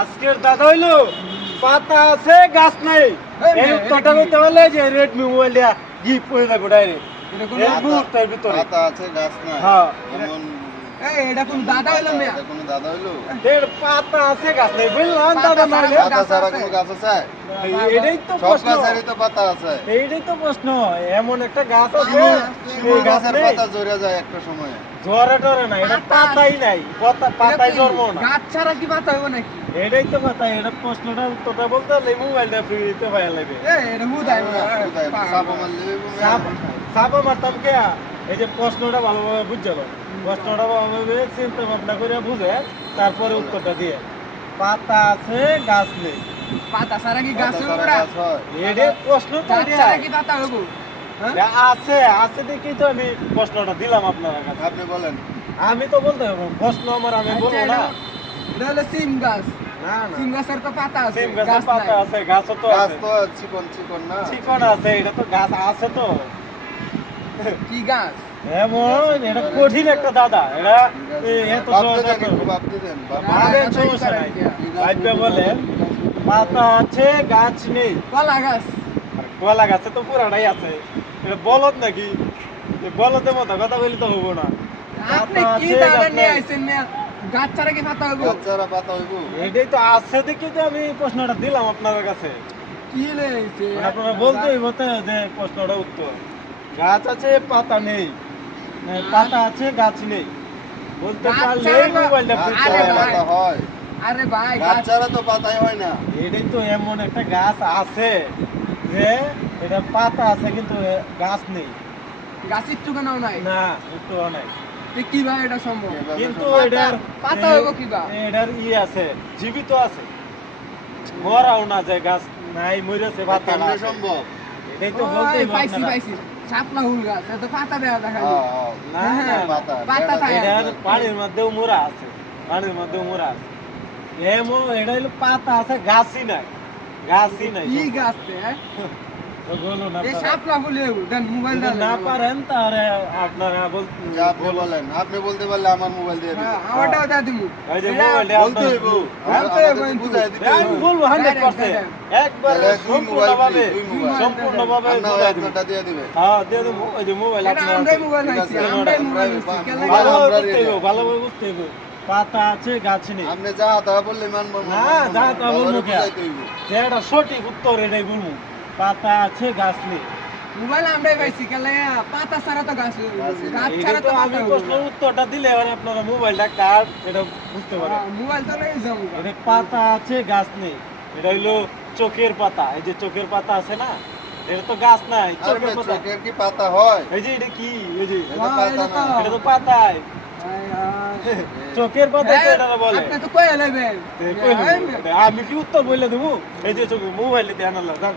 আজকের দাদা হইল পাতা আছে গাছ নাই। এই উত্তরটা করতে পারলে যে রেডমি মোবাইল দিয়া গিফট করে দেবো ডাইরেক্ট এটা কোনো মুহূর্তের ভিতরে। পাতা আছে গাছ নাই। হ্যাঁ। এমন এই এটা কোন দাদা হইল পাতা, মেয়া দাদা হইল? এর পাতা আছে গাছ নাই বুঝলাম দাদা? কোনো গাছ আছে? এটাই তো সব গাছেরই তো পাতা আছে। এইটাই তো প্রশ্ন। এমন একটা গাছ আছে এই গাছের পাতা জড়ে যায় একটা সময়ে। ঝরে টরে না এটা পাতাই নাই। পাতা পাতাই জন্ম না। গাছ ছাড়া কি পাতা হইব নাকি? এটাই তো কথা এটা প্রশ্নটা উত্তরটা বলতে হলে মোবাইলটা ফ্রি দিতে লাগবে? সাপ আমার সাপ সাপা মারতাম কে এই যে প্রশ্নটা ভালোভাবে বুঝছিল প্রশ্নটা চিন্তা ভাবনা করে বুঝে তারপরে উত্তরটা দিয়ে। পাতা আছে গাছ নেই। পাতা ছাড়া কি গাছ গাছ হয়। এটা প্রশ্ন কি পাতা হইব হ্যাঁ? আছে আছে দেখেই তো আমি প্রশ্নটা দিলাম আপনার কাছে। আপনি বলেন। আমি তো বলতে পারব প্রশ্ন আমার আমি আচ্ছা, বলব না। এটা হলো সিম গাছ। না না। সিম গাছের তো পাতা আছে সিম গাছ গাছের পাতা আছে গাছও তো গাছ তো চিকন চিকন না। চিকন আছে এটা তো গাছ আছে তো। কি গাছ? এটা কঠিন একটা দাদা। এটা এত সমস্যা নাই। ভাববে বলেন পাতা আছে গাছ নেই। কলা গাছ। কলা গাছে তো পুরাটাই আছে। এটা বলদ নাকি? বলদের মতো কথা বলি তো হব না। আপনি কি দাদা নিয়ে আইছেন গাছ ছাড়া কি পাতা হইব? গাছ ছাড়া পাতা হইব। এটাই তো আছে দেখি তো আমি প্রশ্নটা দিলাম আপনার কাছে। কি আপনারা বলতে হইব যে প্রশ্নটা উত্তর। গাছ আছে পাতা নেই। পাতা আছে গাছ নেই। বলতে পারলে মোবাইলটা। পাতা হয়। আরে ভাই গাছ গাছ তো পাতাই হয় না। এটাই তো এমন একটা গাছ আছে যে এটা পাতা আছে কিন্তু গাছ নেই। গাছের টুকানাও নাই? না একটু নাই। কি ভাই এটা সম্ভব? কিন্তু এটার পাতা হইব কিবা? এটার ই আছে জীবিত আছে। মরাও না যে গাছ নাই মরেছে পাতা না সম্ভব? এটাই তো বলতে পাইছি পাইছি। শাপলা হুল গাছ এত পাতা দেওয়া দেখা। হ্যাঁ। না, না, পাতা পানির মধ্যেও মোরা আছে পানির মধ্যেও মোরা আছে এমন এটা হলো পাতা আছে গাছই নাই গাছই নাই কি গাছ হ্যাঁ? আপনি বলতে পারলে আমার মোবাইল দিয়ে হ্যাঁ হয় হ্যাঁ? ভালোভাবে বুঝতে পাতা আছে গাছ নেই। আপনি যা তা বললে মানবো না, যা তা বলব কে? বুঝাইতে হইব। যেটা সঠিক উত্তর এটাই বলব। পাতা আছে গাছ নেই। মোবাইল আমরাই পাইছি কেন লাগে? পাতা ছাড়া তো গাছ গাছ ছাড়া তো আমি প্রশ্নের উত্তরটা দিলে এবার আপনারা মোবাইলটা কার এটা বুঝতে পারেন হ্যাঁ, মোবাইল তো লই যাব। এটা পাতা আছে গাছ নেই। এটা হইল চোখের পাতা। এই যে চোখের পাতা আছে না এটা তো গাছ নাই চোখের পাতা। চোখের কি পাতা হয়? এই যে এটা কি? এই যে এটা হ্যাঁ, পাতা এটা তো- পাতায়। চোখের পাতা তো এটা বলে? আপনি তো লইবেন। কই হলো? আমি কি উত্তর বলে দেবো? এই যে চোখে মোবাইলে ধ্যান আল্লাহ জান।